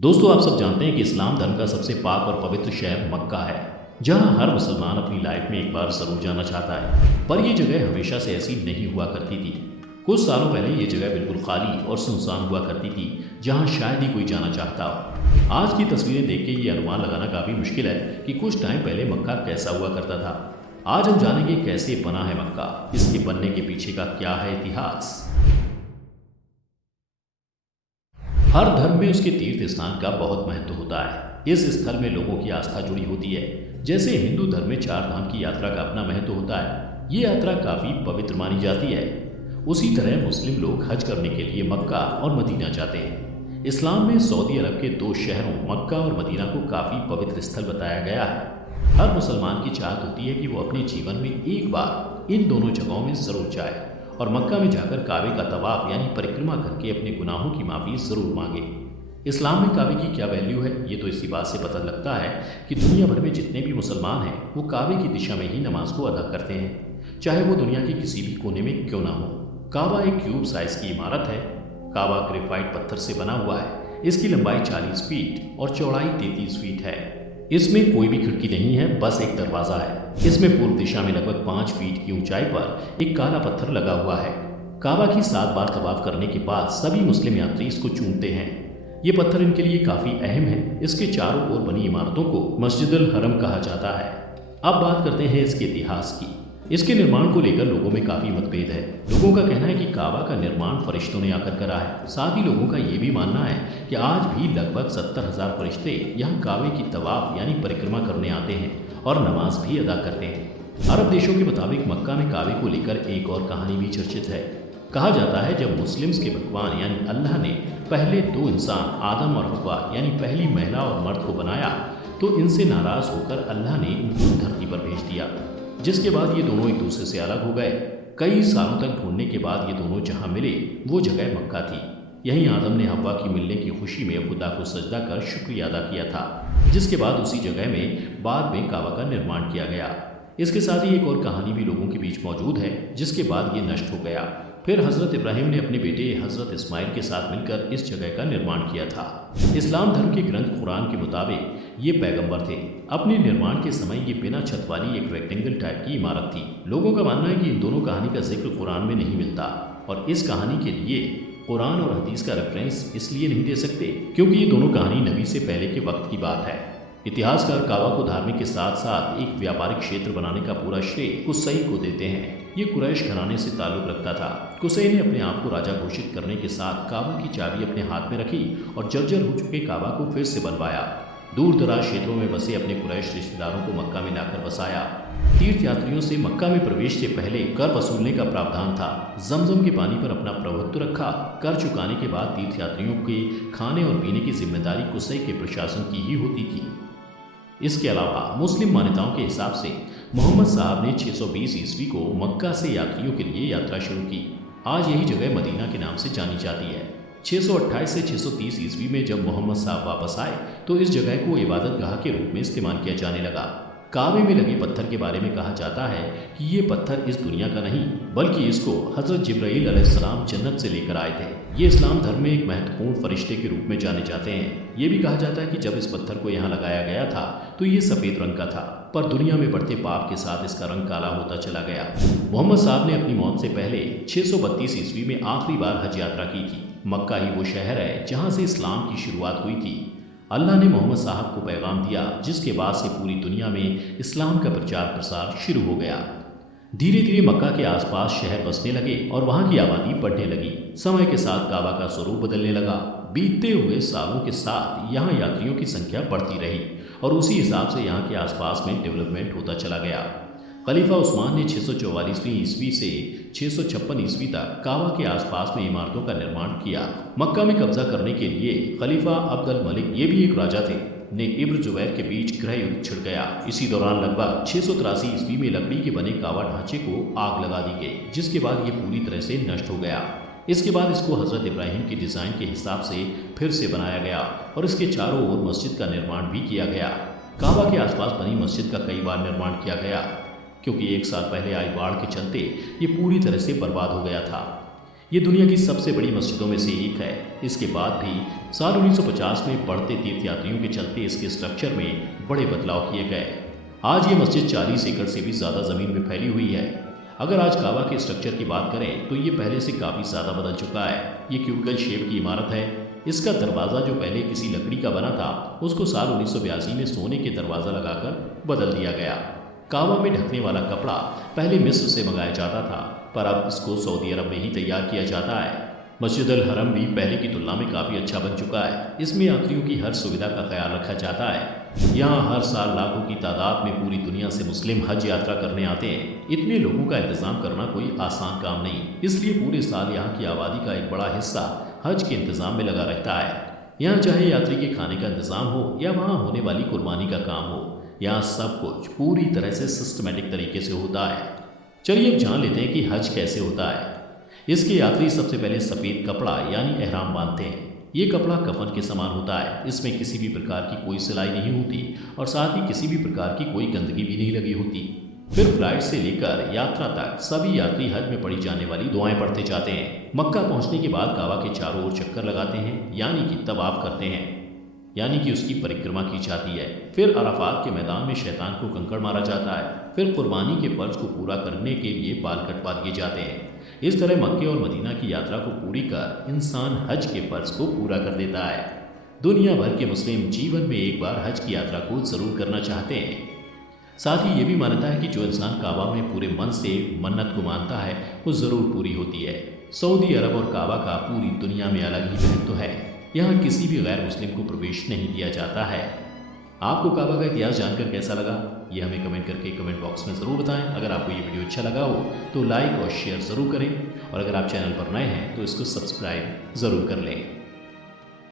दोस्तों, आप सब जानते हैं कि इस्लाम धर्म का सबसे पाक और पवित्र शहर मक्का है, जहां हर मुसलमान अपनी लाइफ में एक बार जरूर जाना चाहता है। पर यह जगह हमेशा से ऐसी नहीं हुआ करती थी। कुछ सालों पहले ये जगह बिल्कुल खाली और सुनसान हुआ करती थी, जहां शायद ही कोई जाना चाहता हो। आज की तस्वीरें देख के ये अनुमान लगाना काफी मुश्किल है कि कुछ टाइम पहले मक्का कैसा हुआ करता था। आज हम जानेंगे कैसे बना है मक्का, इसके बनने के पीछे का क्या है इतिहास। हर धर्म में उसके तीर्थ स्थान का बहुत महत्व होता है। इस स्थल में लोगों की आस्था जुड़ी होती है। जैसे हिंदू धर्म में 4 धाम की यात्रा का अपना महत्व होता है, ये यात्रा काफी पवित्र मानी जाती है। उसी तरह मुस्लिम लोग हज करने के लिए मक्का और मदीना जाते हैं। इस्लाम में सऊदी अरब के 2 शहरों मक्का और मदीना को काफी पवित्र स्थल बताया गया है। हर मुसलमान की चाहत होती है कि वो अपने जीवन में एक बार इन दोनों जगहों में जरूर जाए और मक्का में जाकर काबे का तवाफ यानी परिक्रमा करके अपने गुनाहों की माफ़ी ज़रूर मांगे। इस्लाम में काबे की क्या वैल्यू है, ये तो इसी बात से पता लगता है कि दुनिया भर में जितने भी मुसलमान हैं वो काबे की दिशा में ही नमाज को अदा करते हैं, चाहे वो दुनिया के किसी भी कोने में क्यों ना हो। काबा एक क्यूब साइज की इमारत है। काबा ग्रेफाइट पत्थर से बना हुआ है। इसकी लंबाई 40 फीट और चौड़ाई 33 फीट है। इसमें कोई भी खिड़की नहीं है, बस एक दरवाजा है। इसमें पूर्व दिशा में लगभग 5 फीट की ऊंचाई पर एक काला पत्थर लगा हुआ है। काबा की 7 बार तवाफ करने के बाद सभी मुस्लिम यात्री इसको चूमते हैं। ये पत्थर इनके लिए काफी अहम है। इसके चारों ओर बनी इमारतों को मस्जिदुल हरम कहा जाता है। अब बात करते हैं इसके इतिहास की। इसके निर्माण को लेकर लोगों में काफी मतभेद है। लोगों का कहना है कि काबा का निर्माण फरिश्तों ने आकर करा है। साथ ही लोगों का ये भी मानना है कि आज भी लगभग 70,000 फरिश्ते यहाँ काबे की तवाफ यानी परिक्रमा करने आते हैं और नमाज भी अदा करते हैं। अरब देशों के मुताबिक मक्का में काबे को लेकर एक और कहानी भी चर्चित है। कहा जाता है जब मुस्लिम्स के भगवान यानी अल्लाह ने पहले 2 इंसान आदम और हव्वा यानी पहली महिला और मर्द को बनाया, तो इनसे नाराज होकर अल्लाह ने इनको धरती पर भेज दिया, जिसके बाद ये दोनों एक दूसरे से अलग हो गए। कई सालों तक ढूंढने के बाद ये दोनों जहां मिले वो जगह मक्का थी। यहीं आदम ने हव्वा की मिलने की खुशी में खुदा को सजदा कर शुक्रिया अदा किया था, जिसके बाद उसी जगह में बाद में काबा का निर्माण किया गया। इसके साथ ही एक और कहानी भी लोगों के बीच मौजूद है, जिसके बाद ये नष्ट हो गया। फिर हज़रत इब्राहिम ने अपने बेटे हज़रत इस्माइल के साथ मिलकर इस जगह का निर्माण किया था। इस्लाम धर्म के ग्रंथ कुरान के मुताबिक ये पैगंबर थे। अपने निर्माण के समय ये बिना छत वाली एक रेक्टेंगल टाइप की इमारत थी। लोगों का मानना है कि इन दोनों कहानी का जिक्र कुरान में नहीं मिलता और इस कहानी के लिए कुरान और हदीस का रेफरेंस इसलिए नहीं दे सकते क्योंकि ये दोनों कहानी नबी से पहले के वक्त की बात है। इतिहासकार काबा को धार्मिक के साथ साथ एक व्यापारिक क्षेत्र बनाने का पूरा श्रेय कुसै को देते हैं। ये कुरैश घराने से ताल्लुक रखता था। कुसै ने अपने आप को राजा घोषित करने के साथ काबा की चाबी अपने हाथ में रखी और जर्जर हो चुके काबा को फिर से बनवाया। दूर दराज क्षेत्रों में बसे अपने कुरैश रिश्तेदारों को मक्का में लाकर बसाया। तीर्थ यात्रियों से मक्का में प्रवेश से पहले कर वसूलने का प्रावधान था। जमजम के पानी पर अपना प्रभुत्व रखा। कर चुकाने के बाद तीर्थ यात्रियों के खाने और पीने की जिम्मेदारी कुसै के प्रशासन की ही होती थी। इसके अलावा मुस्लिम मान्यताओं के हिसाब से मोहम्मद साहब ने 620 ईस्वी को मक्का से यात्रियों के लिए यात्रा शुरू की। आज यही जगह मदीना के नाम से जानी जाती है। 628 से 630 ईस्वी में जब मोहम्मद साहब वापस आए तो इस जगह को इबादतगाह के रूप में इस्तेमाल किया जाने लगा। काबे में लगे पत्थर के बारे में कहा जाता है कि ये पत्थर इस दुनिया का नहीं, बल्कि इसको हज़रत जिब्राईल अलैहिस्सलाम जन्नत से लेकर आए थे। ये इस्लाम धर्म में एक महत्वपूर्ण फरिश्ते के रूप में जाने जाते हैं। ये भी कहा जाता है कि जब इस पत्थर को यहाँ लगाया गया था तो ये सफ़ेद रंग का था, पर दुनिया में बढ़ते पाप के साथ इसका रंग काला होता चला गया। मोहम्मद साहब ने अपनी मौत से पहले 632 ईस्वी में आखिरी बार हज यात्रा की थी। मक्का ही वो शहर है जहाँ से इस्लाम की शुरुआत हुई थी। अल्लाह ने मोहम्मद साहब को पैगाम दिया, जिसके बाद से पूरी दुनिया में इस्लाम का प्रचार प्रसार शुरू हो गया। धीरे धीरे मक्का के आसपास शहर बसने लगे और वहाँ की आबादी बढ़ने लगी। समय के साथ काबा का स्वरूप बदलने लगा। बीतते हुए सालों के साथ यहाँ यात्रियों की संख्या बढ़ती रही और उसी हिसाब से यहाँ के आसपास में डेवलपमेंट होता चला गया। खलीफा उस्मान ने 644वीं ईस्वी से 656 ईस्वी तक काबा के आसपास में इमारतों का निर्माण किया। मक्का में कब्जा करने के लिए खलीफा अब्दुल मलिक, ये भी एक राजा थे, ने इब्र जुबैर के बीच गृह युद्ध छिड़ गया। इसी दौरान लगभग 683 ईस्वी में लकड़ी के बने काबा ढांचे को आग लगा दी गई, जिसके बाद ये पूरी तरह से नष्ट हो गया। इसके बाद इसको हज़रत इब्राहिम के डिज़ाइन के हिसाब से फिर से बनाया गया और इसके चारों ओर मस्जिद का निर्माण भी किया गया। काबा के आसपास बनी मस्जिद का कई बार निर्माण किया गया, क्योंकि 1 साल पहले आई बाढ़ के चलते ये पूरी तरह से बर्बाद हो गया था। ये दुनिया की सबसे बड़ी मस्जिदों में से एक है। इसके बाद भी साल 1950 में बढ़ते तीर्थयात्रियों के चलते इसके स्ट्रक्चर में बड़े बदलाव किए गए। आज ये मस्जिद 40 एकड़ से भी ज़्यादा ज़मीन में फैली हुई है। अगर आज काबा के स्ट्रक्चर की बात करें तो ये पहले से काफ़ी ज़्यादा बदल चुका है। ये क्यूबिकल शेप की इमारत है। इसका दरवाज़ा जो पहले किसी लकड़ी का बना था, उसको साल 1982 में सोने के दरवाज़ा लगाकर बदल दिया गया। काबा में ढकने वाला कपड़ा पहले मिस्र से मंगाया जाता था, पर अब इसको सऊदी अरब में ही तैयार किया जाता है। मस्जिद अल हरम भी पहले की तुलना में काफ़ी अच्छा बन चुका है। इसमें यात्रियों की हर सुविधा का ख्याल रखा जाता है। यहाँ हर साल लाखों की तादाद में पूरी दुनिया से मुस्लिम हज यात्रा करने आते हैं। इतने लोगों का इंतजाम करना कोई आसान काम नहीं, इसलिए पूरे साल यहाँ की आबादी का एक बड़ा हिस्सा हज के इंतजाम में लगा रहता है। यहाँ चाहे यात्री के खाने का इंतजाम हो या वहाँ होने वाली कुर्बानी का काम हो, यहाँ सब कुछ पूरी तरह से सिस्टमेटिक तरीके से होता है। चलिए अब जान लेते हैं कि हज कैसे होता है। इसके यात्री सबसे पहले सफ़ेद कपड़ा यानी एहराम बांधते हैं। ये कपड़ा कफन के समान होता है। इसमें किसी भी प्रकार की कोई सिलाई नहीं होती और साथ ही किसी भी प्रकार की कोई गंदगी भी नहीं लगी होती। फिर फ्लाइट से लेकर यात्रा तक सभी यात्री हज में पढ़ी जाने वाली दुआएं पढ़ते जाते हैं। मक्का पहुंचने के बाद काबा के चारों ओर चक्कर लगाते हैं, यानी कि तवाफ करते हैं, यानी कि उसकी परिक्रमा की जाती है। फिर अराफात के मैदान में शैतान को कंकड़ मारा जाता है। फिर कुर्बानी के फर्ज को पूरा करने के लिए बाल कटवा दिए जाते हैं। इस तरह मक्के और मदीना की यात्रा को पूरी कर इंसान हज के फर्ज को पूरा कर देता है। दुनिया भर के मुस्लिम जीवन में एक बार हज की यात्रा को जरूर करना चाहते हैं। साथ ही ये भी मानता है कि जो इंसान काबा में पूरे मन से मन्नत को मानता है वो ज़रूर पूरी होती है। सऊदी अरब और काबा का पूरी दुनिया में अलग ही महत्व है। यहाँ किसी भी गैर मुस्लिम को प्रवेश नहीं दिया जाता है। आपको काबा का इतिहास जानकर कैसा लगा, ये हमें कमेंट करके कमेंट बॉक्स में ज़रूर बताएं। अगर आपको ये वीडियो अच्छा लगा हो तो लाइक और शेयर ज़रूर करें, और अगर आप चैनल पर नए हैं तो इसको सब्सक्राइब ज़रूर कर लें।